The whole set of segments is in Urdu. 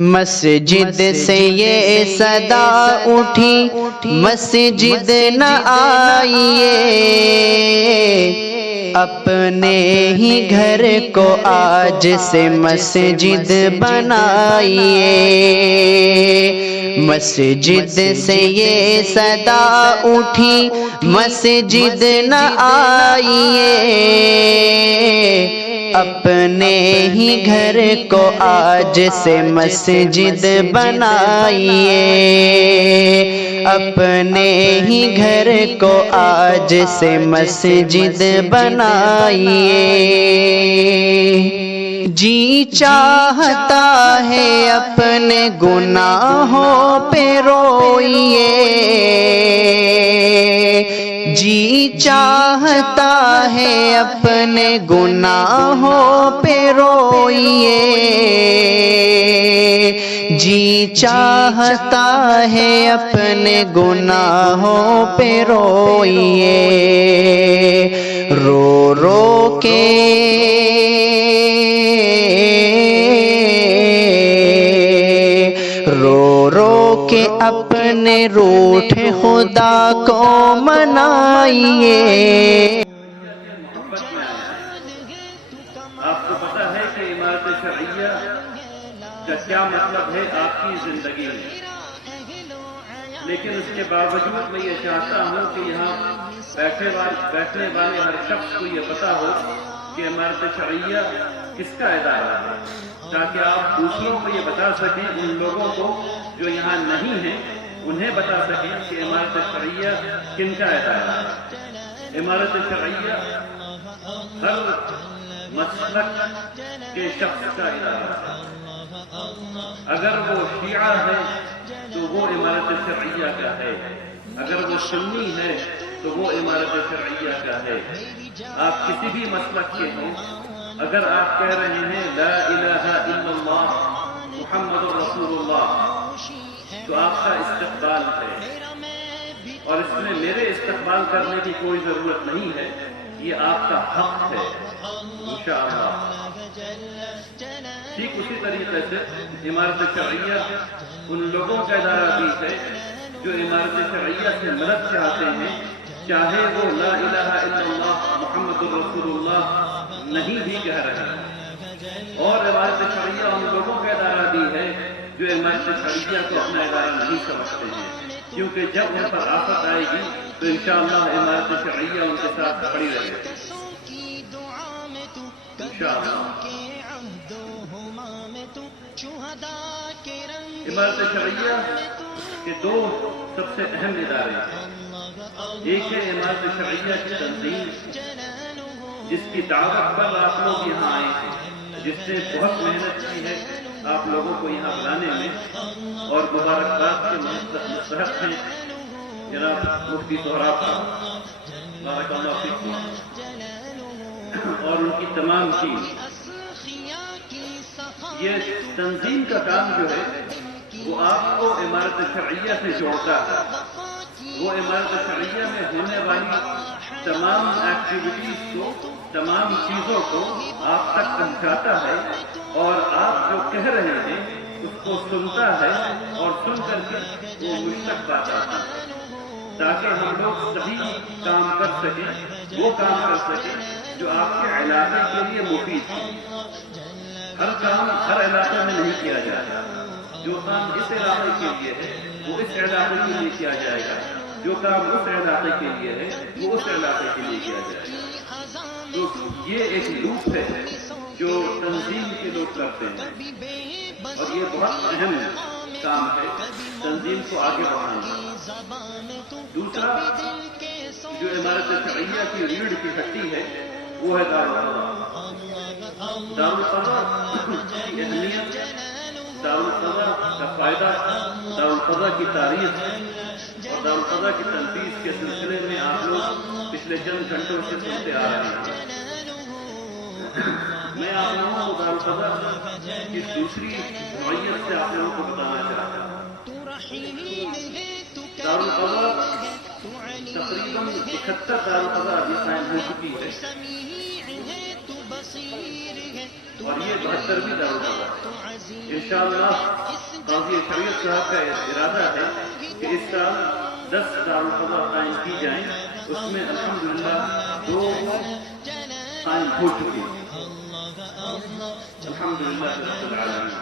مسجد سے یہ صدا اٹھی مسجد نہ آئیے، اپنے ہی گھر کو آج سے مسجد بنائیے۔ مسجد سے یہ صدا اٹھی مسجد نہ آئیے، اپنے ہی گھر کو آج سے مسجد بنائیے، اپنے ہی گھر کو آج سے مسجد بنائیے۔ جی چاہتا ہے اپنے گناہوں پہ روئیے، جی چاہتا ہے اپنے گناہوں پہ روئیے، جی چاہتا ہے اپنے گناہوں پہ روئیے۔ رو رو کے رو رو کے اپنے روٹھ خدا کو منائیے۔ آپ کو پتہ ہے کہ امارت شرعیہ کا کیا مطلب ہے آپ کی زندگی میں، لیکن اس کے باوجود میں یہ چاہتا ہوں کہ یہاں بیٹھنے والے ہر شخص کو یہ پتہ ہو کہ امارت شرعیہ کس کا ادارہ ہے، تاکہ آپ دوسروں کو یہ بتا سکیں، ان لوگوں کو جو یہاں نہیں ہیں انہیں بتا سکیں کہ امارت شرعیہ کن کا ادارہ ہے۔ امارت شرعیہ ہر مسلک کے شخص کا ادارہ ہے۔ اگر وہ شیعہ ہے تو وہ امارت شرعیہ کا ہے، اگر وہ سنی ہے تو وہ امارت شرعیہ کا ہے۔ آپ کسی بھی مسلک کے ہوں، اگر آپ کہہ رہے ہیں لا الہ الا اللہ محمد رسول اللہ، تو آپ کا استقبال ہے، اور اس میں میرے استقبال کرنے کی کوئی ضرورت نہیں ہے، یہ آپ کا حق ہے انشاءاللہ۔ ٹھیک اسی طریقے سے امارت شرعیہ ان لوگوں کا ادارہ بھی ہے جو امارت شرعیہ سے مدد چاہتے ہیں، چاہے وہ لا الہ الا اللہ محمد رسول اللہ نہیں بھی کہہ رہے ہیں۔ اور امارت شرعیہ ان لوگوں کا ادارہ بھی ہے جو امارت شرعیہ کو اپنا ادارہ نہیں سمجھتے ہیں، کیونکہ جب ان پر آفت آئے گی تو انشاءاللہ امارت شرعیہ ان کے ساتھ کھڑی رہے گی انشاءاللہ۔ امارت شرعیہ کے دو سب سے اہم ادارے ہیں، ایک ہے امارت شرعیہ کی تنظیم، جس کی دعوت پر آپ لوگ یہاں آئے ہیں، جس نے بہت محنت کی ہے آپ لوگوں کو یہاں بلانے میں، اور مبارکباد کے مستحق ہیں جناب مفتی سہراب صاحب، بارک اللہ فیکم، اور ان کی تمام ٹیم۔ یہ تنظیم کا کام جو ہے وہ آپ کو امارت شرعیہ سے جوڑتا ہے، وہ امارت شرعیہ میں ہونے والی تمام ایکٹیویٹیز کو، تمام چیزوں کو آپ تک پہنچاتا ہے، اور آپ جو کہہ رہے ہیں اس کو سنتا ہے، اور سن کر کے وہ مجھ تک بات آتا ہے، تاکہ ہم لوگ صحیح کام کر سکیں، وہ کام کر سکیں جو آپ کے علاقے کے لیے مفید ہے۔ ہر کام ہر علاقے میں نہیں کیا جاتا، جو کام اس علاقے کے لیے ہے وہ اس علاقے کے لیے کیا جائے گا، جو کام اس علاقے کے لیے ہے وہ اس علاقے کے لیے کیا جائے گا۔ تو یہ ایک لوپ ہے جو تنظیم کے لوگ کرتے ہیں، اور یہ بہت اہم کام ہے تنظیم کو آگے بڑھانا۔ دوسرا جو امارت شرعیہ کی ریڑھ کی ہڈی ہے وہ ہے دارالقضا۔ دارالقضا کی اہمیت، دارالقضا کا فائدہ، دارالقضا کی تاریخ اور دارالقضا کی تنفیذ کے سلسلے میں آپ لوگ پچھلے چند گھنٹوں سے سنتے آ رہے ہیں۔ میں آپ لوگوں کو دارالقضا کی دوسری نوعیت سے آپ لوگوں کو بتانا چاہتا ہوں۔ دارالقضا تقریباً 71 دارالقضا ابھی قائم ہو چکی ہے، اور یہ 72ویں دارالقضا ہے۔ انشاءاللہ قاضی شریعت صاحب کا ارادہ ہے کہ اس سال 10 دارالقضا قائم کی جائیں، اس میں الحمدللہ 2 قائم ہو چکی ہیں الحمدللہ رب العالمین،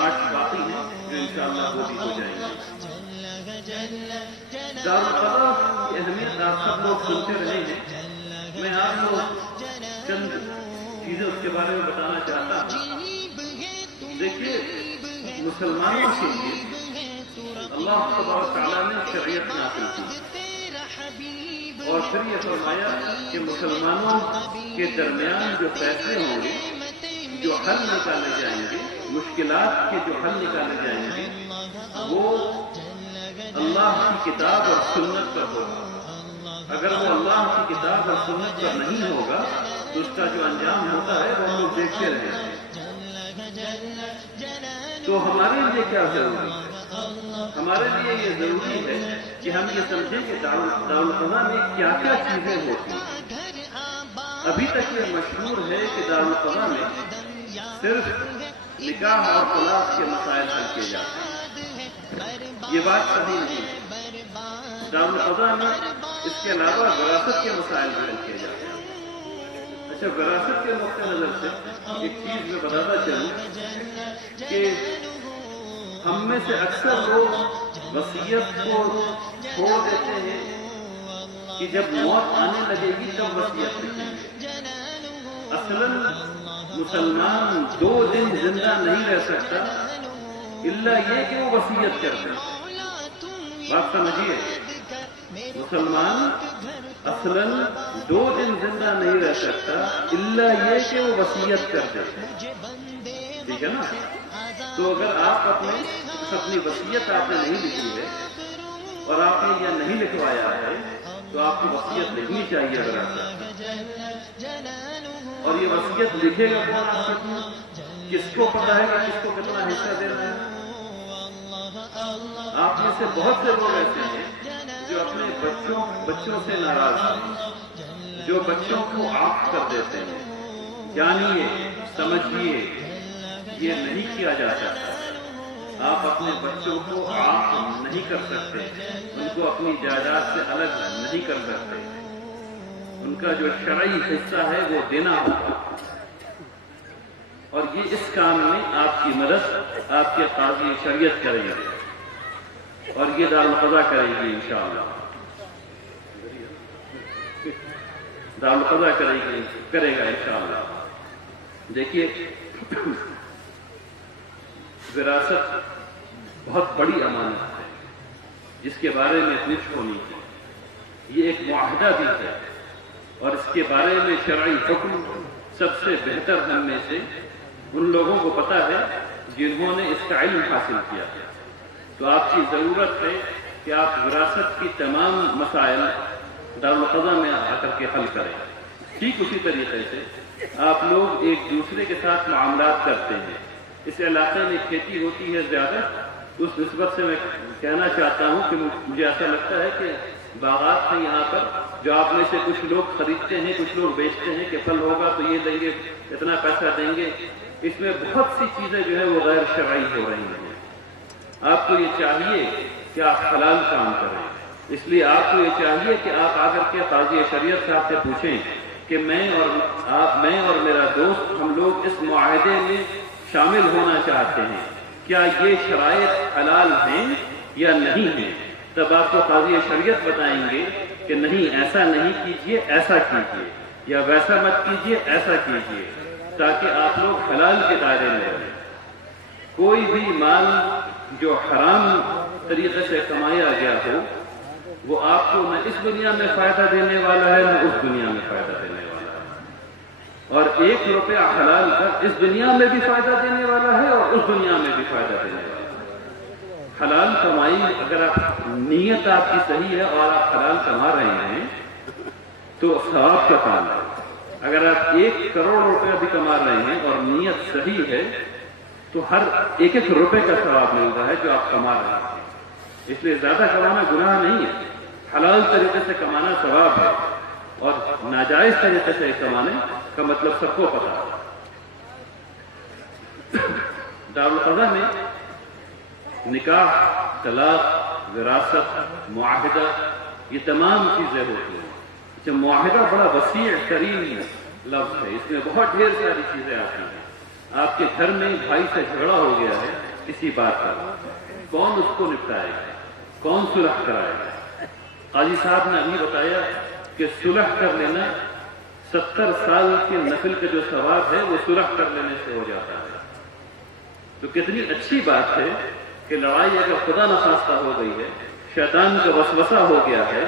8 باقی ہیں جو انشاءاللہ وہ بھی ہو جائیں گے۔ دارالقضا کی اہمیت آپ سب لوگ سنتے رہے ہیں، میں آپ کو چند چیزیں اس کے بارے میں بتانا چاہتا ہوں۔ دیکھیے، مسلمانوں کے لیے اللہ تبارک و تعالیٰ نے شریعت نافذ کی اور پھر یہ فرمایا کہ مسلمانوں کے درمیان جو فیصلے ہوں گے، جو حل نکالے جائیں گے، مشکلات کے جو حل نکالے جائیں گے، وہ اللہ کی کتاب اور سنت پر ہوگا۔ اگر وہ اللہ کی کتاب اور سنت پر نہیں ہوگا تو اس کا جو انجام ہوتا ہے وہ ہم لوگ دیکھتے رہے ہیں۔ تو ہمارے لیے کیا ضروری ہے؟ ہمارے لیے یہ ضروری ہے کہ ہم یہ سمجھیں کہ دارالقضا میں کیا کیا چیزیں ہوتی ہیں۔ ابھی تک یہ مشہور ہے کہ دارالقضا میں صرف نکاح اور طلاق کے مسائل حل کیے جاتے ہیں، یہ بات صحیح نہیں ہے۔ دارالقضا میں اس کے علاوہ وراثت کے مسائل بھی حل کیے جاتے ہیں۔ اچھا، وراثت کے نقطہ نظر سے ایک چیز میں بتاتا چلوں کہ ہم میں سے اکثر لوگ وصیت کو چھوڑ دیتے ہیں کہ جب موت آنے لگے گی تب وصیت لکھیں گے۔ اصلاً مسلمان 2 دن زندہ نہیں رہ سکتا الا یہ کہ وہ وصیت کر دے۔ بات سمجھیے، مسلمان اصلاً 2 دن زندہ نہیں رہ سکتا الا یہ کہ وہ وصیت کر دے، ٹھیک ہے نا؟ تو اگر آپ اپنی وصیت آپ نے نہیں لکھی ہے اور آپ نے یہ نہیں لکھوایا ہے تو آپ کی وصیت لکھنی چاہیے۔ اگر آپ اور یہ وصیت لکھے گا کون؟ آپ کو کس کو پتا ہے کہ کس کو کتنا حصہ دینا ہے؟ آپ میں سے بہت سے لوگ ایسے ہیں جو اپنے بچوں سے ناراض ہیں، جو بچوں کو عاق کر دیتے ہیں۔ جانیے، سمجھیے، یہ نہیں کیا جا سکتا۔ آپ اپنے بچوں کو عاق نہیں کر سکتے، ان کو اپنی جائیداد سے الگ نہیں کر سکتے، ان کا جو شرعی حصہ ہے وہ دینا ہوگا۔ اور یہ اس کام میں آپ کی مدد آپ کے قاضی شریعت کریں گے اور یہ دارالقضا کرے گی انشاءاللہ، دارالقضا کرے گا انشاءاللہ۔ دیکھیے، وراثت بہت بڑی امانت ہے جس کے بارے میں پوچھ ہونی ہے۔ یہ ایک معاہدہ بھی ہے اور اس کے بارے میں شرعی حکم سب سے بہتر ہم میں سے ان لوگوں کو پتا ہے جنہوں نے اس کا علم حاصل کیا ہے۔ تو آپ کی ضرورت ہے کہ آپ وراثت کی تمام مسائل دارالقضا میں آ کر کے حل کریں۔ ٹھیک اسی طریقے سے آپ لوگ ایک دوسرے کے ساتھ معاملات کرتے ہیں۔ اس علاقے میں کھیتی ہوتی ہے زیادہ، اس نسبت سے میں کہنا چاہتا ہوں کہ مجھے ایسا لگتا ہے کہ باغات ہیں یہاں پر جو آپ میں سے کچھ لوگ خریدتے ہیں، کچھ لوگ بیچتے ہیں کہ پھل ہوگا تو یہ دیں گے، اتنا پیسہ دیں گے۔ اس میں بہت سی چیزیں جو ہے وہ غیر شرعی ہو رہی ہیں۔ آپ کو یہ چاہیے کہ آپ حلال کام کریں، اس لیے آپ کو یہ چاہیے کہ آپ آ کر کے قاضی شریعت صاحب سے پوچھیں کہ میں اور میرا دوست ہم لوگ اس معاہدے میں شامل ہونا چاہتے ہیں، کیا یہ شرائط حلال ہیں یا نہیں ہیں؟ تب آپ کو قاضی شریعت بتائیں گے کہ نہیں، ایسا نہیں کیجئے، ایسا کیجئے، یا ویسا مت کیجئے، ایسا کیجئے، تاکہ آپ لوگ حلال کے دائرے میں رہیں۔ کوئی بھی مال جو حرام طریقے سے کمایا گیا ہو وہ آپ کو نہ اس دنیا میں فائدہ دینے والا ہے نہ اس دنیا میں فائدہ دینے والا ہے۔ اور 1 روپیہ حلال کا اس دنیا میں بھی فائدہ دینے والا ہے اور اس دنیا میں بھی فائدہ دینے والا ہے۔ حلال کمائی، اگر نیت آپ کی صحیح ہے اور آپ حلال کما رہے ہیں تو ثواب کا کام ہے۔ اگر آپ 1 کروڑ روپیہ بھی کما رہے ہیں اور نیت صحیح ہے تو ہر 1 روپے کا ثواب ملتا ہے جو آپ کما رہے ہیں۔ اس لیے زیادہ کمانا گناہ نہیں ہے، حلال طریقے سے کمانا ثواب ہے، اور ناجائز طریقے سے کمانے کا مطلب سب کو پتا ہے۔ دارالقضا میں نکاح، طلاق، وراثت، معاہدہ، یہ تمام چیزیں ہوتی ہیں۔ اچھا، معاہدہ بڑا وسیع ترین لفظ ہے، اس میں بہت ڈھیر ساری چیزیں آتی ہیں۔ آپ کے گھر میں بھائی سے جھگڑا ہو گیا ہے کسی بات پر، کون اس کو نپٹائے گا، کون صلح کرائے گا؟ قاضی صاحب نے ابھی بتایا کہ صلح کر لینا 70 سال کے نفل کا جو ثواب ہے وہ صلح کر لینے سے ہو جاتا ہے۔ تو کتنی اچھی بات ہے کہ لڑائی اگر خدا نخواستہ ہو گئی ہے، شیطان کا وسوسہ ہو گیا ہے،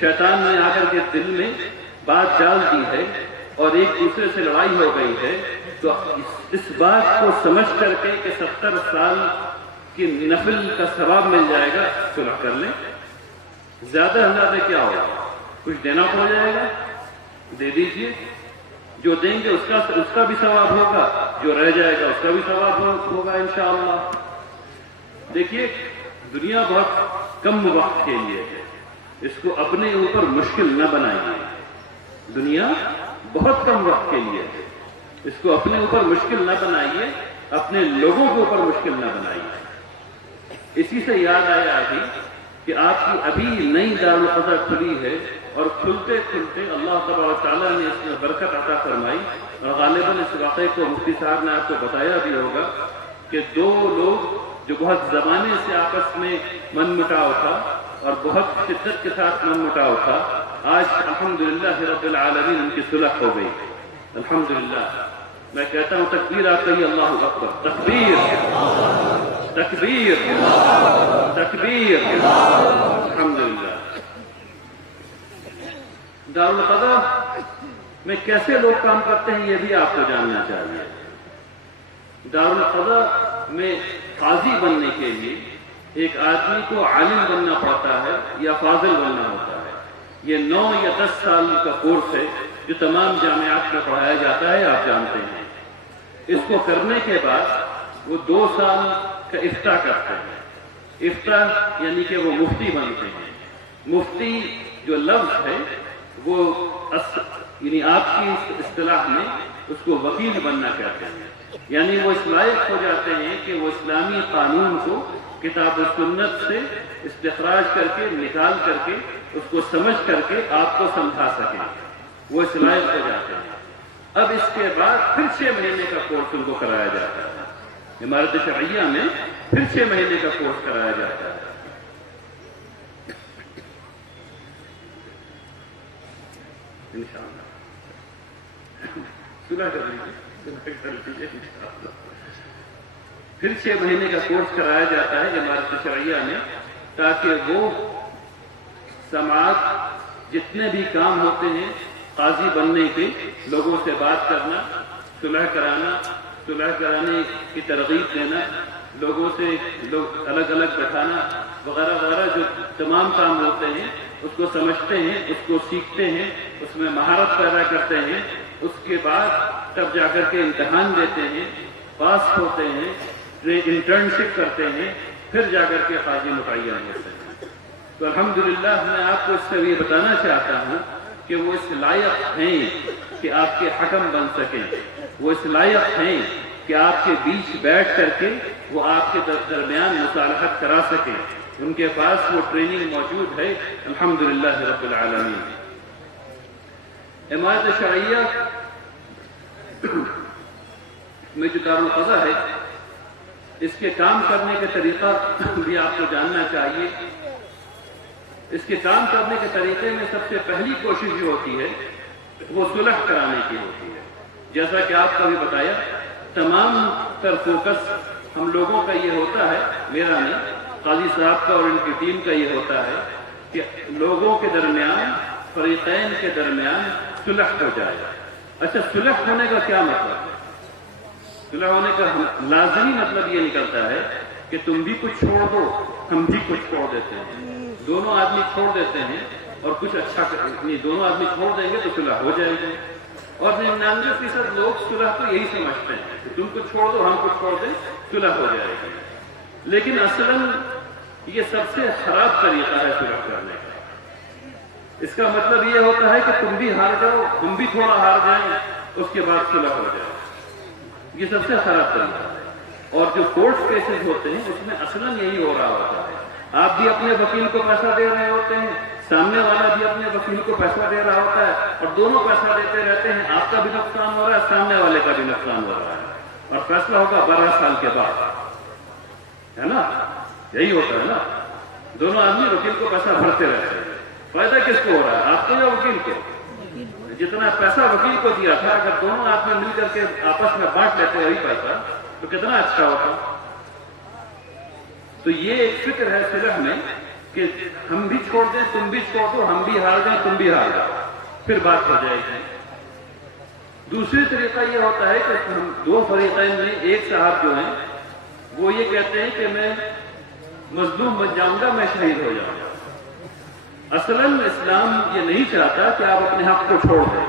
شیطان نے آ کر کے دل میں بات ڈال دی ہے اور ایک دوسرے سے لڑائی ہو گئی ہے، تو اس بات کو سمجھ کر کے کہ 70 سال کی نفل کا ثواب مل جائے گا، صلح کر لیں۔ زیادہ زیادہ کیا ہوگا؟ کچھ دینا پڑ جائے گا، دے دیجئے، جو دیں گے اس کا بھی ثواب ہوگا، جو رہ جائے گا اس کا بھی ثواب ہوگا انشاءاللہ۔ دیکھیے، دنیا بہت کم وقت کے لیے ہے، اس کو اپنے اوپر مشکل نہ بنائیے۔ دنیا بہت کم وقت کے لیے ہے، اس کو اپنے اوپر مشکل نہ بنائیے، اپنے لوگوں کے اوپر مشکل نہ بنائیے۔ اسی سے یاد آیا ابھی کہ آپ کی ابھی نئی دارالقضا کھلی ہے اور کھلتے کھلتے اللہ تبارک تعالیٰ نے اس میں برکت عطا فرمائی، اور غالباً اس واقعے کو مفتی صاحب نے آپ کو بتایا بھی ہوگا کہ دو لوگ جو بہت زمانے سے آپس میں من مٹاؤ تھا اور بہت شدت کے ساتھ من مٹاؤ تھا، آج الحمدللہ رب العالمین ان کی صلح ہو گئی۔ الحمدللہ، میں کہتا ہوں تکبیر آپ کہیے، اللہ اکبر، تکبیر تکبیر تکبیر، الحمدللہ۔ دارالقضا میں کیسے لوگ کام کرتے ہیں یہ بھی آپ کو جاننا چاہیے۔ دارالقضا میں قاضی بننے کے لیے ایک آدمی کو عالم بننا پڑتا ہے یا فاضل بننا ہوتا ہے۔ یہ 9 یا 10 سال کا کورس ہے جو تمام جامعات میں پڑھایا جاتا ہے، آپ جانتے ہیں۔ اس کو کرنے کے بعد وہ 2 سال کا افتاء کرتے ہیں۔ افتاء یعنی کہ وہ مفتی بنتے ہیں۔ مفتی جو لفظ ہے وہ یعنی آپ کی اصطلاح میں اس کو وکیل بننا کہتے ہیں، یعنی وہ اس لائق ہو جاتے ہیں کہ وہ اسلامی قانون کو کتاب و سنت سے استخراج کر کے نکال کر کے اس کو سمجھ کر کے آپ کو سمجھا سکیں، وہ اس لائق ہو جاتے ہیں۔ اب اس کے بعد پھر 6 مہینے کا کورس ان کو کرایا جاتا ہے، عمارت شرعیہ میں پھر 6 مہینے کا کورس کرایا جاتا ہے۔ انشاءاللہ صلح کر لیجیے، پھر 6 مہینے کا کورس کرایا جاتا ہے عمارت شرعیہ میں، تاکہ وہ سماعت جتنے بھی کام ہوتے ہیں قاضی بننے کے، لوگوں سے بات کرنا، صلح کرانے کی ترغیب دینا، لوگوں سے الگ الگ بٹھانا وغیرہ وغیرہ، جو تمام کام ہوتے ہیں اس کو سمجھتے ہیں، اس کو سیکھتے ہیں، اس میں مہارت پیدا کرتے ہیں۔ اس کے بعد تب جا کر کے امتحان دیتے ہیں، پاس ہوتے ہیں، انٹرنشپ کرتے ہیں، پھر جا کر کے قاضی متعین ہوتے ہیں۔ تو الحمدللہ میں آپ کو اس سے یہ بتانا چاہتا ہوں کہ وہ اس لائق ہیں کہ آپ کے حکم بن سکیں، وہ اس لائق ہیں کہ آپ کے بیچ بیٹھ کر کے وہ آپ کے درمیان مصالحت کرا سکیں، ان کے پاس وہ ٹریننگ موجود ہے، الحمدللہ رب العالمین۔ عمارت شرعیہ میں جو دارالقضا ہے، اس کے کام کرنے کا طریقہ بھی آپ کو جاننا چاہیے۔ اس کے کام کرنے کے طریقے میں سب سے پہلی کوشش جو ہوتی ہے وہ صلح کرانے کی ہوتی ہے۔ جیسا کہ آپ کو بھی بتایا، تمام تر فوکس ہم لوگوں کا یہ ہوتا ہے، میرا نہیں، قاضی صاحب کا اور ان کی ٹیم کا یہ ہوتا ہے کہ لوگوں کے درمیان، فریقین کے درمیان صلح ہو جائے۔ اچھا، صلح ہونے کا کیا مطلب ہے؟ صلح ہونے کا لازمی مطلب یہ نکلتا ہے کہ تم بھی کچھ چھوڑ دو، ہم بھی کچھ چھوڑ دیتے ہیں، دونوں آدمی چھوڑ دیتے ہیں اور کچھ اچھا دونوں آدمی چھوڑ دیں گے تو صلح ہو جائے گی۔ اور 99% لوگ صلح تو یہی سمجھتے ہیں کہ تم کچھ چھوڑ دو، ہم کچھ چھوڑ دیں، صلح ہو جائے گی۔ لیکن اصلاً یہ سب سے خراب طریقہ ہے صلح کرنے کا۔ اس کا مطلب یہ ہوتا ہے کہ تم بھی ہار جاؤ، ہم بھی تھوڑا ہار جائیں، اس کے بعد صلح ہو جائے۔ یہ سب سے خراب طریقہ ہے۔ اور جو کورٹ کیسز ہوتے ہیں اس میں اصلاً یہی ہو رہا ہوتا ہے، آپ بھی اپنے وکیل کو پیسہ دے رہے ہوتے ہیں، سامنے والا بھی اپنے وکیل کو پیسہ دے رہا ہوتا ہے، اور دونوں پیسہ دیتے رہتے ہیں، آپ کا بھی نقصان ہو رہا ہے، سامنے والے کا بھی نقصان ہو رہا ہے، اور فیصلہ ہوگا 12 سال کے بعد، ہے نا؟ یہی ہوتا ہے نا، دونوں آدمی وکیل کو پیسہ بھرتے رہتے ہیں، فائدہ کس کو ہو رہا ہے، آپ کو یا وکیل کو؟ جتنا پیسہ وکیل کو دیا تھا اگر دونوں آدمی مل کر کے آپس میں بانٹ لیتے وہی پیسہ تو کتنا اچھا ہوتا۔ تو یہ ایک فکر ہے صلح میں کہ ہم بھی چھوڑ دیں، تم بھی چھوڑ دو، ہم بھی ہار جائیں، تم بھی ہار جاؤ، پھر بات ہو جائے گی۔ دوسری طریقہ یہ ہوتا ہے کہ ہم دو فریقین میں ایک صاحب جو ہیں وہ یہ کہتے ہیں کہ میں مظلوم بن جاؤں گا، میں شہید ہو جاؤں گا۔ اصلاً اسلام یہ نہیں چاہتا کہ آپ اپنے حق کو چھوڑ دیں،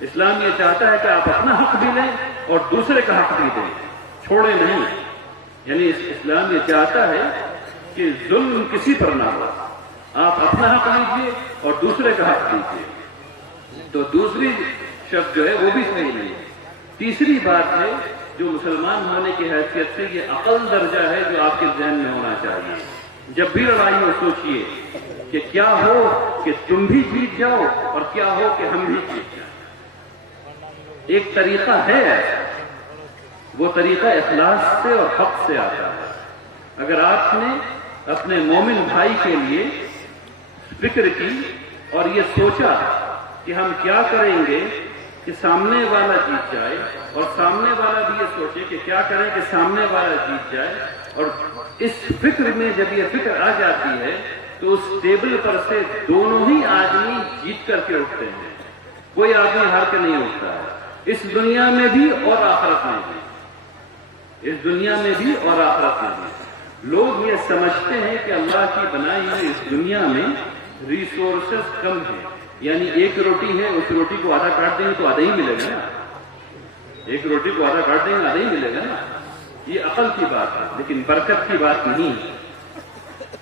اسلام یہ چاہتا ہے کہ آپ اپنا حق بھی لیں اور دوسرے کا حق بھی دیں، چھوڑے نہیں۔ یعنی اسلام یہ چاہتا ہے کہ ظلم کسی پر نہ ہو، آپ اپنا حق لیجیے اور دوسرے کا حق لیجیے۔ تو دوسری شرط جو ہے وہ بھی صحیح نہیں ہے۔ تیسری بات ہے جو مسلمان ہونے کی حیثیت سے یہ اقل درجہ ہے جو آپ کے ذہن میں ہونا چاہیے، جب بھی لڑائی ہو سوچئے کہ کیا ہو کہ تم بھی جیت جاؤ اور کیا ہو کہ ہم بھی جیت جائیں۔ ایک طریقہ ہے ایسا، وہ طریقہ اخلاص سے اور حق سے آتا ہے۔ اگر آپ نے اپنے مومن بھائی کے لیے فکر کی اور یہ سوچا کہ ہم کیا کریں گے کہ سامنے والا جیت جائے، اور سامنے والا بھی یہ سوچے کہ کیا کریں کہ سامنے والا جیت جائے، اور اس فکر میں جب یہ فکر آ جاتی ہے تو اس ٹیبل پر سے دونوں ہی آدمی جیت کر کے اٹھتے ہیں، کوئی آدمی ہار کے نہیں اٹھتا ہے، اس دنیا میں بھی اور آخرت میں بھی، اس دنیا میں بھی اور آخرت میں بھی۔ لوگ یہ سمجھتے ہیں کہ اللہ کی بنائی ہوئی اس دنیا میں ریسورسز کم ہیں، یعنی ایک روٹی ہے، اس روٹی کو آدھا کاٹ دیں گے تو آدھا ہی ملے گا نا، ایک روٹی کو آدھا کاٹ دیں گے آدھا ہی ملے گا نا۔ یہ عقل کی بات ہے لیکن برکت کی بات نہیں ہے۔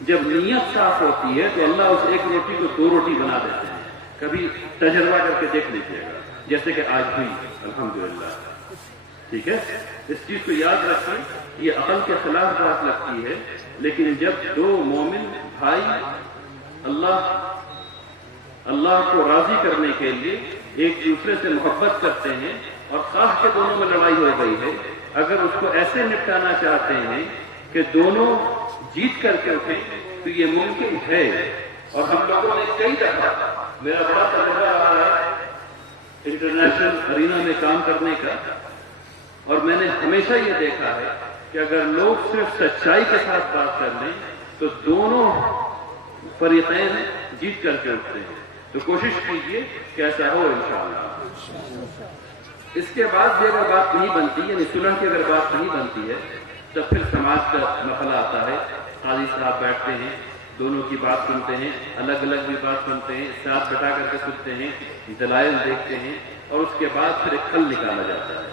جب نیت صاف ہوتی ہے تو اللہ اس ایک روٹی کو 2 روٹی بنا دیتے ہیں۔ کبھی تجربہ کر کے دیکھ لیجیے گا، جیسے کہ آج بھی الحمدللہ، ٹھیک ہے؟ اس چیز کو یاد رکھیں، یہ عقل کے خلاف بات لگتی ہے، لیکن جب 2 مومن بھائی اللہ کو راضی کرنے کے لیے ایک دوسرے سے محبت کرتے ہیں اور خاص کے دونوں میں لڑائی ہو گئی ہے، اگر اس کو ایسے نپٹانا چاہتے ہیں کہ دونوں جیت کر کے اٹھیں تو یہ ممکن ہے۔ اور ہم لوگوں نے کئی دفعہ، میرا بڑا تجربہ رہا ہے انٹرنیشنل ارینا میں کام کرنے کا، اور میں نے ہمیشہ یہ دیکھا ہے کہ اگر لوگ صرف سچائی کے ساتھ بات کر لیں تو دونوں فریقین جیت کر کے اٹھتے ہیں۔ تو کوشش کیجیے کہ ایسا ہو انشاءاللہ۔ اس کے بعد بھی اگر بات نہیں بنتی، یعنی صلح کی اگر بات نہیں بنتی ہے تو پھر سماج کا مسئلہ آتا ہے، قاضی صاحب بیٹھتے ہیں، دونوں کی بات سنتے ہیں، الگ الگ بھی بات سنتے ہیں، ساتھ بٹا کر کے سنتے ہیں، دلائل دیکھتے ہیں، اور اس کے بعد پھر ایک حل نکالا جاتا ہے۔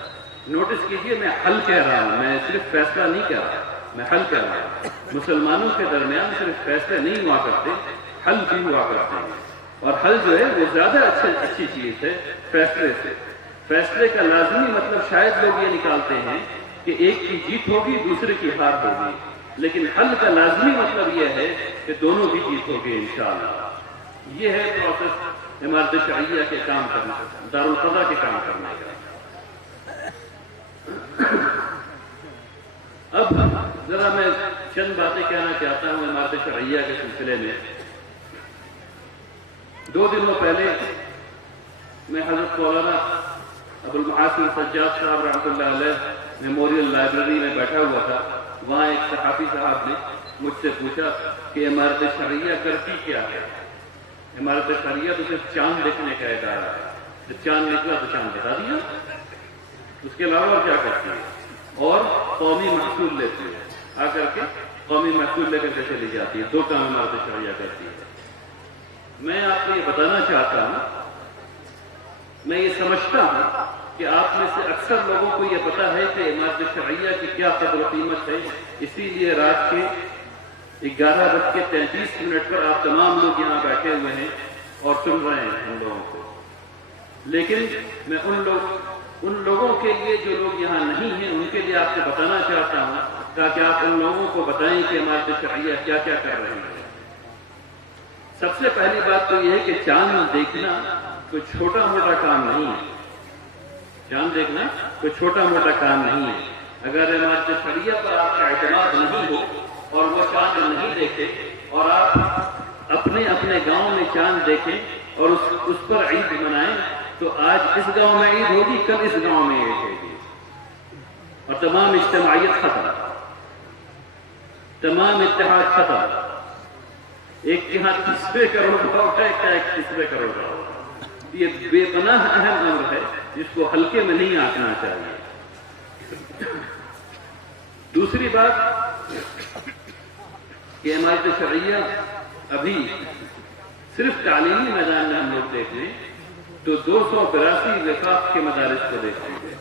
نوٹس کیجئے میں حل کہہ رہا ہوں، میں صرف فیصلہ نہیں کہہ رہا، میں حل کہہ رہا ہوں۔ مسلمانوں کے درمیان صرف فیصلے نہیں ہوا کرتے، حل بھی ہوا کرتے ہیں، اور حل جو ہے وہ زیادہ اچھی چیز ہے فیصلے سے۔ فیصلے کا لازمی مطلب شاید لوگ یہ نکالتے ہیں کہ ایک کی جیت ہوگی دوسرے کی ہار ہوگی، لیکن حل کا لازمی مطلب یہ ہے کہ دونوں کی جیت ہوگی انشاءاللہ۔ یہ ہے پروسیس امارت شرعیہ کے کام کرنے کا، دارالقضا کے کام کرنے کا۔ اب ذرا میں چند باتیں کہنا چاہتا ہوں امارت شرعیہ کے سلسلے میں۔ 2 دنوں پہلے میں حضرت مولانا ابو المحاسن سجاد صاحب رحمۃ اللہ علیہ میموریل لائبریری میں بیٹھا ہوا تھا، وہاں ایک صحافی صاحب نے مجھ سے پوچھا کہ امارت شرعیہ کرتی کیا ہے؟ امارت شرعیہ تو صرف چاند دیکھنے کا ادارہ ہے، جب چاند نکلا تو چاند بتا دیا، اس کے علاوہ اور کیا کرتی ہے؟ اور قومی محصول لیتی ہے، آ کر کے قومی محصول لے کر کے چلی جاتی ہے۔ 2 کام امارت شرعیہ کرتی ہے۔ میں آپ کو یہ بتانا چاہتا ہوں، میں یہ سمجھتا ہوں کہ آپ میں سے اکثر لوگوں کو یہ پتا ہے کہ امارت شرعیہ کی کیا قدر و قیمت ہے، اسی لیے رات کے 11:33 پر آپ تمام لوگ یہاں بیٹھے ہوئے ہیں اور سن رہے ہیں ہم لوگوں کو۔ لیکن میں ان ان لوگوں کے لیے جو لوگ یہاں نہیں ہیں ان کے لیے آپ کو بتانا چاہتا ہوں تاکہ آپ ان لوگوں کو بتائیں کہ امارت شرعیہ کیا کیا کر رہے ہیں۔ سب سے پہلی بات تو یہ ہے کہ چاند دیکھنا کوئی چھوٹا موٹا کام نہیں ہے۔ چاند دیکھنا کوئی چھوٹا موٹا کام نہیں ہے۔ اگر امارت شرعیہ پر آپ کا اعتماد نہیں ہو اور وہ چاند نہیں دیکھے اور آپ اپنے اپنے گاؤں میں چاند دیکھیں اور اس پر عید منائیں تو آج اس گاؤں میں عید ہوگی، کل اس گاؤں میں عید ہوگی اور تمام اجتماعیت ختم، تمام اتحاد ختم۔ ایک کے ہاں 30 کروڑ کا ہوتا ہے، کیا 31 کروڑ کا ہوتا ہے؟ یہ بے پناہ اہم امر ہے جس کو ہلکے میں نہیں آنکنا چاہیے۔ دوسری بات کہ امارت شرعیہ ابھی صرف تعلیمی میدان میں ہم لوگ دیکھ لیں تو 282 وفاق کے مدارس کو دیکھتے ہیں،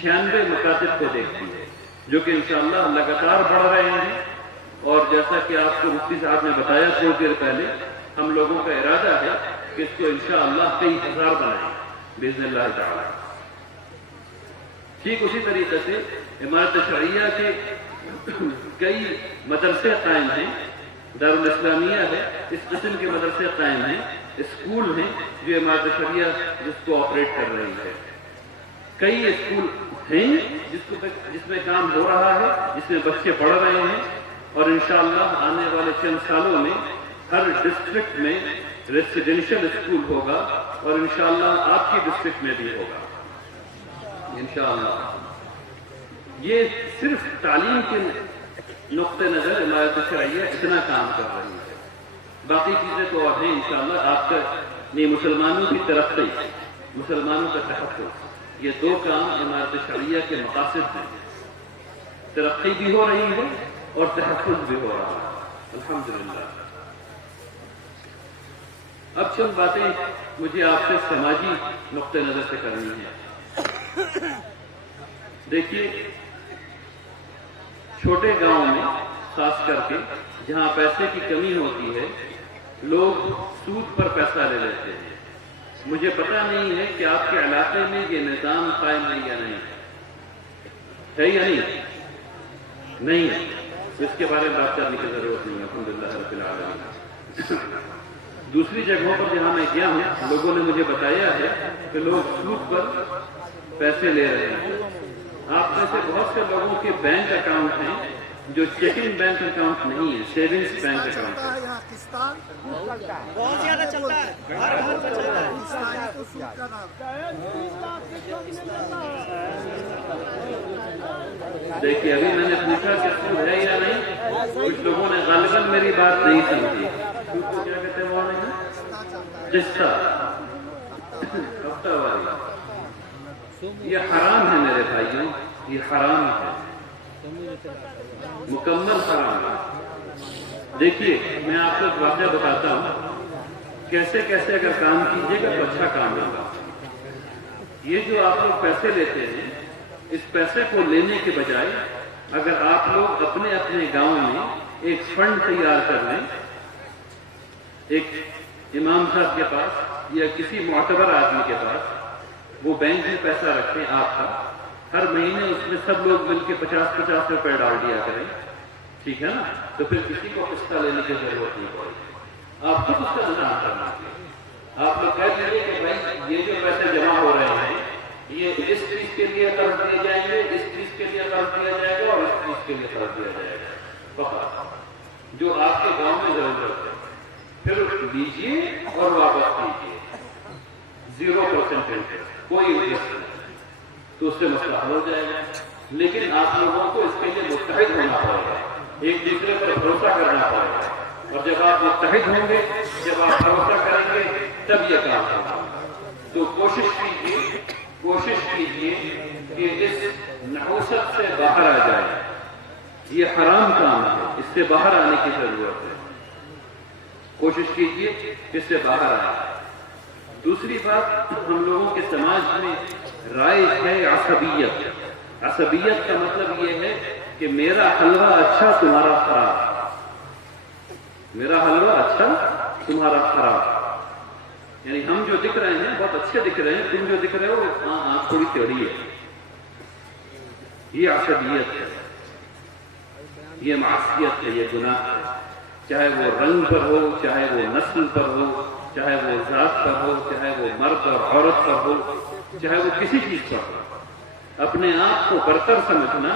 96 مکاتب کو دیکھتی ہے، جو کہ انشاءاللہ لگاتار بڑھ رہے ہیں۔ اور جیسا کہ آپ کو مفتی صاحب نے بتایا تھوڑی دیر پہلے، ہم لوگوں کا ارادہ ہے کہ اس کو انشاءاللہ کئی ہزار بنائیں باذن اللہ تعالی۔ ٹھیک اسی طریقے سے امارت شرعیہ کے کئی مدرسے قائم ہیں، دارالاسلامیہ ہے، اس قسم کے مدرسے قائم ہیں، اسکول ہیں جو امارت شرعیہ جس کو آپریٹ کر رہی ہے۔ کئی اسکول ہیں جس میں کام ہو رہا ہے، جس میں بچے پڑھ رہے ہیں، اور انشاءاللہ آنے والے چند سالوں میں ہر ڈسٹرکٹ میں ریزیڈینشل اسکول ہوگا اور انشاءاللہ آپ کی ڈسٹرکٹ میں بھی ہوگا انشاءاللہ۔ یہ صرف تعلیم کے نقطہ نظر امارت شرعیہ اتنا کام کر رہی ہے، باقی چیزیں تو اور ہیں انشاءاللہ۔ آپ کا یہ مسلمانوں کی ترقی، مسلمانوں کا تحفظ، یہ دو کام امارت شرعیہ کے مقاصد ہیں۔ ترقی بھی ہو رہی ہے اور تحفظ بھی ہو رہا ہے الحمدللہ۔ اب چند باتیں مجھے آپ سے سماجی نقطہ نظر سے کرنی ہے۔ دیکھیے، چھوٹے گاؤں میں خاص کر کے جہاں پیسے کی کمی ہوتی ہے، لوگ سود پر پیسہ لے لیتے ہیں۔ مجھے پتہ نہیں ہے کہ آپ کے علاقے میں یہ نظام قائم ہے یا نہیں ہے، یا نہیں ہے، اس کے بارے میں بات کرنے کی ضرورت نہیں ہے الحمدللہ رب العالمین۔ دوسری جگہوں پر جہاں میں گیا ہوں، لوگوں نے مجھے بتایا ہے کہ لوگ سود پر پیسے لے رہے ہیں۔ آپ میں سے بہت سے لوگوں کے بینک اکاؤنٹ ہیں جو چیکنگ بینک اکاؤنٹ نہیں ہے، سیونگز بینک اکاؤنٹ ہے۔ بہت زیادہ چلتا ہے، ہر گھر پہ چلتا ہے۔ دیکھیے، ابھی میں نے پوچھا کہ سود ہے یا نہیں، کچھ لوگوں نے غالباً میری بات نہیں سمجھی۔ سود کو کیا کہتے ہیں وہ نہیں؟ قسط، ہفتہ واری۔ یہ حرام ہے میرے بھائیوں، یہ حرام ہے، مکمل حرام ہے۔ دیکھیے، میں آپ کو ایک واقعہ بتاتا ہوں، کیسے کیسے اگر کام کیجیے گا تو اچھا کام ہوگا۔ یہ جو آپ لوگ پیسے لیتے ہیں، اس پیسے کو لینے کے بجائے اگر آپ لوگ اپنے اپنے گاؤں میں ایک فنڈ تیار کر لیں، ایک امام صاحب کے پاس یا کسی معتبر آدمی کے پاس، وہ بینک میں پیسہ رکھیں آپ کا، ہر مہینے اس میں سب لوگ مل کے 50-50 روپے ڈال دیا کریں، ٹھیک ہے نا؟ تو پھر کسی کو قسط لینے کی ضرورت نہیں پڑے گی، آپ خود اس کا انتظام کرنا ہے۔ آپ لوگ کہہ دیجیے کہ بھائی یہ جو پیسے جمع ہو رہے ہیں یہ اس چیز کے لیے قرض دیے جائیں گے، اس چیز کے لیے قرض دیا جائے گا اور اس چیز کے لیے قرض دیا جائے گا، فقط جو آپ کے گاؤں میں ضرورت ہے پھر لیجیے اور واپس کیجیے، 0% انٹرسٹ، کوئی انٹرسٹ نہیں، تو اس سے مسئلہ حل ہو جائے گا۔ لیکن آپ لوگوں کو اس کے لیے متحد ہونا پڑے گا، ایک دوسرے پر بھروسہ کرنا پڑے گا، اور جب آپ متحد ہوں گے، جب آپ بھروسہ کریں گے تب یہ کام ہوگا۔ تو کوشش کیجیے کہ اس نحوست سے باہر آ جائے، یہ حرام کام ہے، اس سے باہر آنے کی ضرورت ہے، کوشش کیجیے کہ اس سے باہر آئے۔ دوسری بات، ہم لوگوں کے سماج میں رائج ہے عصبیت۔ عصبیت کا مطلب یہ ہے کہ میرا حلوہ اچھا تمہارا خراب، میرا حلوہ اچھا تمہارا خراب۔ یعنی ہم جو دکھ رہے ہیں بہت اچھے دکھ رہے ہیں، تم جو دکھ رہے ہو آنکھ تھوڑی ٹیڑھی ہے. یہ عصبیت ہے، یہ معصیت ہے، یہ گناہ ہے. چاہے وہ رنگ پر ہو، چاہے وہ نسل پر ہو، چاہے وہ ذات پر ہو، چاہے وہ مرد اور عورت پر ہو، چاہے وہ کسی چیز پر ہو. اپنے آپ کو برتر سمجھنا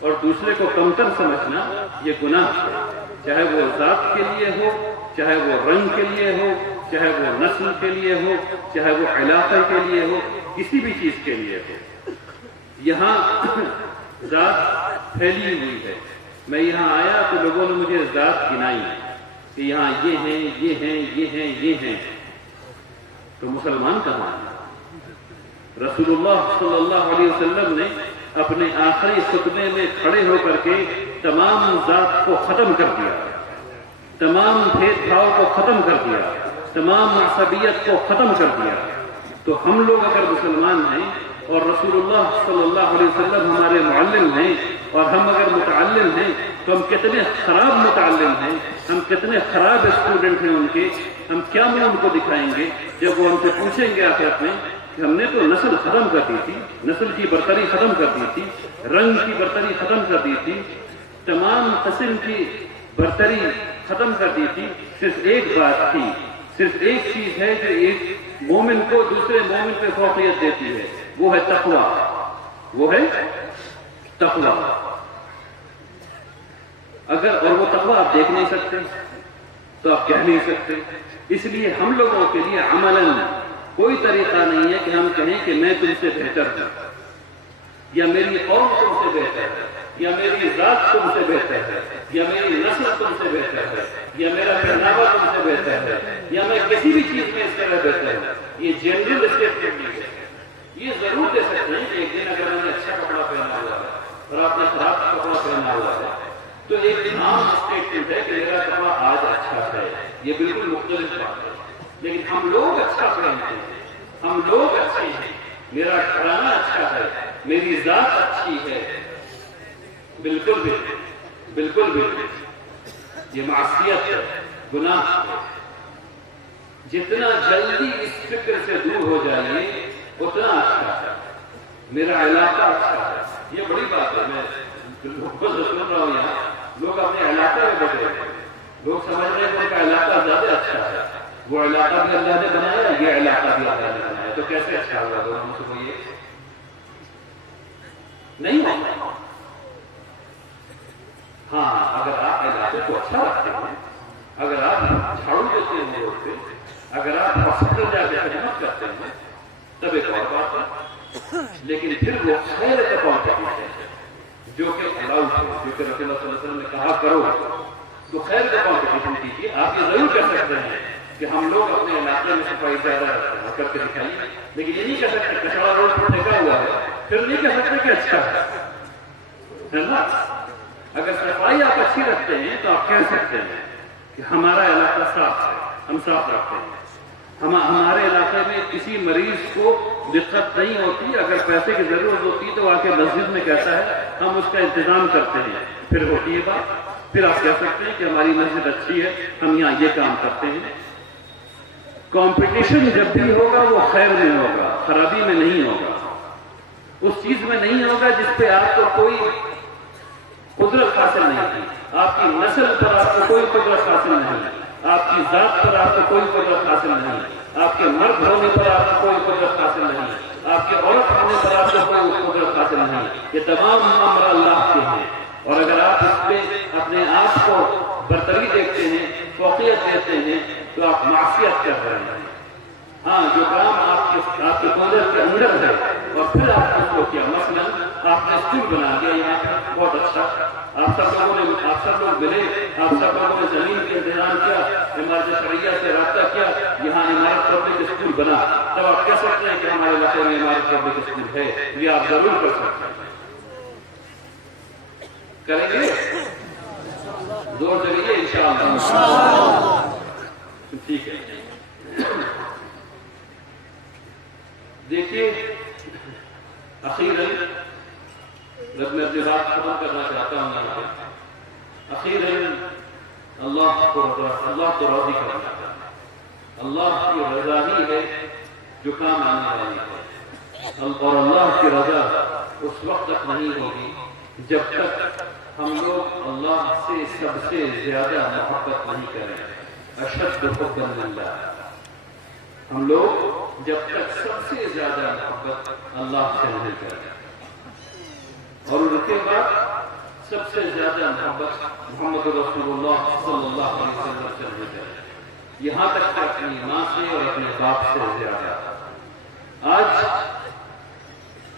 اور دوسرے کو کمتر سمجھنا یہ گناہ ہے. چاہے وہ ذات کے لیے ہو، چاہے وہ رنگ کے لیے ہو، چاہے وہ نسل کے لیے ہو، چاہے وہ علاقے کے لیے ہو، کسی بھی چیز کے لیے ہو. یہاں ذات پھیلی ہوئی ہے. میں یہاں آیا تو لوگوں نے مجھے ذات گنائی کہ یہاں یہ ہیں، یہ ہیں، یہ ہیں، یہ ہیں. تو مسلمان کہاں ہیں؟ رسول اللہ صلی اللہ علیہ وسلم نے اپنے آخری خطبے میں کھڑے ہو کر کے تمام ذات کو ختم کر دیا، تمام بھید بھاؤ کو ختم کر دیا، تمام عصبیت کو ختم کر دیا. تو ہم لوگ اگر مسلمان ہیں اور رسول اللہ صلی اللہ علیہ وسلم ہمارے معلم ہیں اور ہم اگر متعلم ہیں تو ہم کتنے خراب متعلم ہیں، ہم کتنے خراب اسٹوڈنٹ ہیں ان کے. ہم کیا منہ ان کو دکھائیں گے جب وہ ہم سے پوچھیں گے آخرت میں کہ ہم نے تو نسل ختم کر دی تھی، نسل کی برتری ختم کر دی تھی، رنگ کی برتری ختم کر دی تھی، تمام قسم کی برتری ختم کر دی تھی. صرف ایک بات تھی، صرف ایک چیز ہے جو ایک مومن کو دوسرے مومن پہ فوقیت دیتی ہے، وہ ہے تقویٰ. وہ ہے تقویٰ. اگر اور وہ تقویٰ آپ دیکھ نہیں سکتے تو آپ کہہ نہیں سکتے. اس لیے ہم لوگوں کے لیے عملاً کوئی طریقہ نہیں ہے کہ ہم کہیں کہ میں تم سے بہتر ہوں، یا میری قوم تم سے بہتر ہے، یا میری ذات تم سے بہتر ہے، یا میری نسل تم سے بہتر ہے، یا میرا پہناوا تم سے بہتر ہے، یا میں کسی بھی چیز میں اس طرح بہتر ہوں. یہ جنرل اسٹیٹمنٹ ہے. یہ ضرور دے سکتے ہیں کہ ایک دن اگر میں نے اچھا کپڑا پہنا ہوا ہے اور آپ نے خراب کپڑا پہنا ہوا ہے تو ایک عام اسٹیٹمنٹ ہے کہ میرا کپڑا آج اچھا ہے. یہ بالکل مختلف بات ہے. لیکن ہم لوگ اچھا پہنتے ہیں، ہم لوگ اچھے ہیں، میرا گھرانہ اچھا ہے، میری ذات اچھی ہے. بالکل بالکل بالکل بالکل یہ معصیت ہے، گناہ ہے. جتنا جلدی اس فکر سے دور ہو جائیے اتنا اچھا ہے. میرا علاقہ اچھا ہے، یہ بڑی بات ہے. میں خود سن رہا ہوں یہاں لوگ اپنے علاقے میں بیٹھے ہیں، لوگ سمجھ رہے ہیں ان کا علاقہ زیادہ اچھا ہے. وہ علاقہ بھی اللہ نے بنایا، یہ علاقہ بھی اللہ نے بنایا، تو کیسے اچھا ہوا؟ دونوں سے کوئی نہیں ہوتا. ہاں اگر آپ علاقے کو اچھا رکھتے ہیں، اگر آپ جھاڑو دیتے ہیں روڈ پہ، اگر آپ ہاسپٹل جا کے خدمت کرتے ہیں تب ایک اور بات ہے. لیکن پھر وہ خیر کا کمپٹیشن ہے جو کہ الاؤڈ ہے، جو کہ رسول اللہ صلی اللہ علیہ وسلم نے کہا کرو، تو خیر کا کمپٹیشن کیجیے. آپ یہ ضرور کہہ سکتے ہیں کہ ہم لوگ اپنے علاقے میں صفائی زیادہ رکھتے ہیں، کر کے دکھائیے. لیکن یہ نہیں کہہ سکتے کچرا روڈ پر پھینکا ہوا ہے پھر نہیں کہہ سکتے کہ اچھا ہے نا. اگر صفائی آپ اچھی رکھتے ہیں تو آپ کہہ سکتے ہیں کہ ہمارا علاقہ صاف ہے، ہم صاف رکھتے ہیں. ہمارے علاقے میں کسی مریض کو دقت نہیں ہوتی، اگر پیسے کی ضرورت ہوتی ہے تو آ کے مسجد میں کہتا ہے ہم اس کا انتظام کرتے ہیں، پھر ہوتی ہے بات. پھر آپ کہہ سکتے ہیں کہ ہماری مسجد اچھی ہے، ہم یہاں یہ کام کرتے ہیں. کمپٹیشن جب بھی ہوگا وہ خیر میں ہوگا، خرابی میں نہیں ہوگا. اس چیز میں نہیں ہوگا جس پہ آپ کو کوئی قدرت حاصل نہیں ہے. آپ کی نسل پر آپ کو کوئی قدرت حاصل نہیں، آپ کی ذات پر آپ کو کوئی قدرت حاصل نہیں، آپ کے مرد ہونے پر آپ کو کوئی قدرت حاصل نہیں، آپ کے عورت ہونے پر آپ کو کوئی قدرت حاصل نہیں. یہ تمام امر اللہ کے ہیں. اور اگر آپ اس پہ اپنے آپ کو برتری دیکھتے ہیں، فوقیت دیتے ہیں، تو آپ معصیت کر رہے ہیں. ہاں جو کام آپ کے قدرت کے اندر ہے اور پھر آپ نے اس کو کیا. مثلا آپ نے اسکول بنا دیا یہاں پر، بہت اچھا. آپ سب لوگ ملے، آپ سب لوگوں نے زمین کا انتظام کیا، عمارت شرعیہ سے رابطہ کیا، یہاں عمارت پبلک اسکول بنا. تب آپ کہہ سکتے ہیں کہ ہمارے علاقے میں عمارت پبلک اسکول ہے. یہ آپ ضرور کر سکتے ہیں. کریں گے؟ زور دے انشاءاللہ. ٹھیک ہے. دیکھیے اخیراً جب میں اپنی بات ختم کرنا چاہتا ہوں یہاں پہ، اخیراً اللہ کو راضی کرنا چاہتا ہوں. اللہ کی رضا ہی ہے جو کام آنے والی ہے، اور اللہ کی رضا اس وقت تک نہیں ہوگی جب تک ہم لوگ اللہ سے سب سے زیادہ محبت نہیں کریں، اشد حبا للہ۔ ہم لوگ جب تک سب سے زیادہ محبت اللہ سے نہیں کریں، اور ان کے بعد سب سے زیادہ محبت محمد رسول اللہ صلی اللہ علیہ وسلم سے نہیں کریں، یہاں تک کہ اپنی ماں سے اور اپنے باپ سے زیادہ۔ آج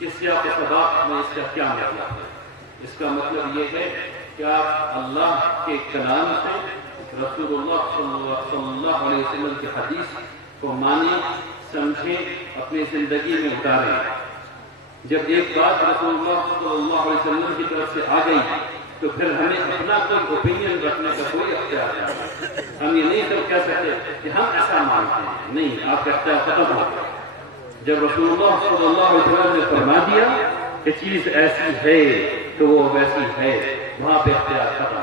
اس سیاق و سباق میں اس کا کیا مطلب ہے؟ اس کا مطلب یہ ہے کہ آپ اللہ کے کلام سے رسول اللہ صلی اللہ علیہ وسلم کی حدیث کو مانیں، سمجھیں، اپنی زندگی میں اتاریں۔ جب ایک بات رسول اللہ صلی اللہ علیہ وسلم کی طرف سے آ گئی تو پھر ہمیں اپنا کوئی اوپینین رکھنے کا کوئی اختیار نہیں۔ ہم یہ نہیں سب کہہ سکتے کہ ہم ایسا مانتے ہیں، نہیں، آپ کا اختیار ختم ہو گیا۔ جب رسول اللہ صلی اللہ علیہ وسلم نے فرما دیا کہ چیز ایسی ہے تو وہ ویسی ہے، وہاں پہ اختیار ختم۔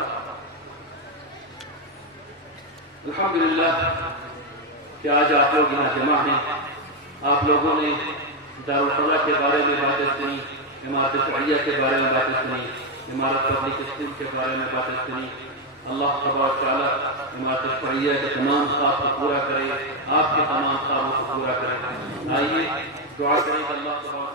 الحمدللہ کہ آج آپ لوگ یہاں جمع ہیں، آپ لوگوں نے دارالفلاح کے بارے میں باتیں سنی، عمارت شرعیہ کے بارے میں باتیں سنی، عمارت پبلک اسکول کے بارے میں باتیں سنی۔ اللہ تبارک و تعالیٰ عمارت شرعیہ کے تمام خواب کو پورا کرے، آپ کے تمام خوابوں کو پورا کرے۔ آئیے دعا کریں کہ اللہ تبارک